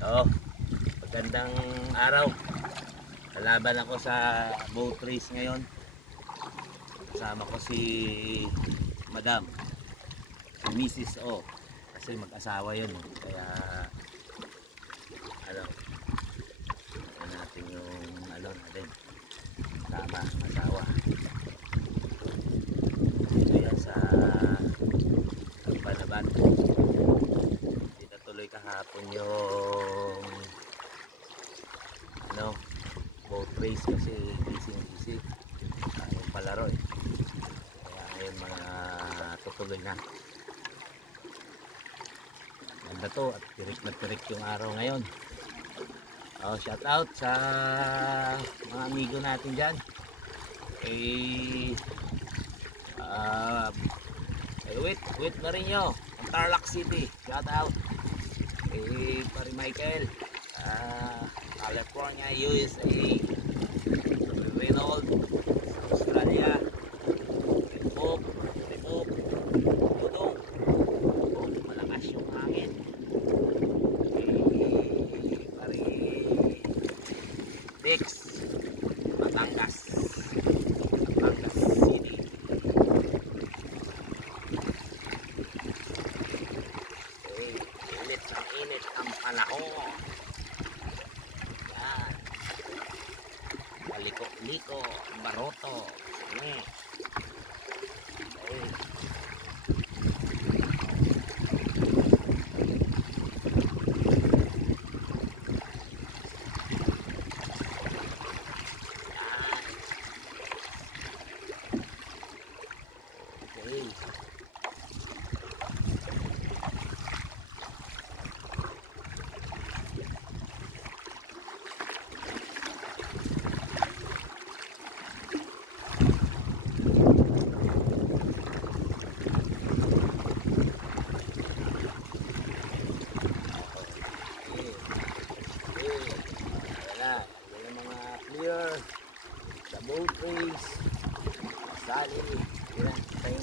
Oh, magandang araw. Lalaban ako sa boat race ngayon. Kasama ko si Madam, si Mrs. O. Kasi mag-asawa yun. Kaya, ano, ano natin yung, ano natin, tama, asawa. Dito yan sa Banaban. Hindi natuloy kahapon yung ano, boat race kasi busy yung palaro eh. Kaya ngayon mga tutuloy na. Ganda to at tirik na tirik yung araw ngayon. Oh, shout out sa mga amigo natin dyan. Wait na rin nyo. Tarlac City. Shout out. Pari Michael. California, USA. Reynold. Australia. Ribok. Budong. Malakas yung hangin. Pari Dex. Batangas City. Init ang panahon. Yan. Kaliko-liko, baroto. Okay. Yan. Okay. Yan yung mga clear sa boat race sali yan tayo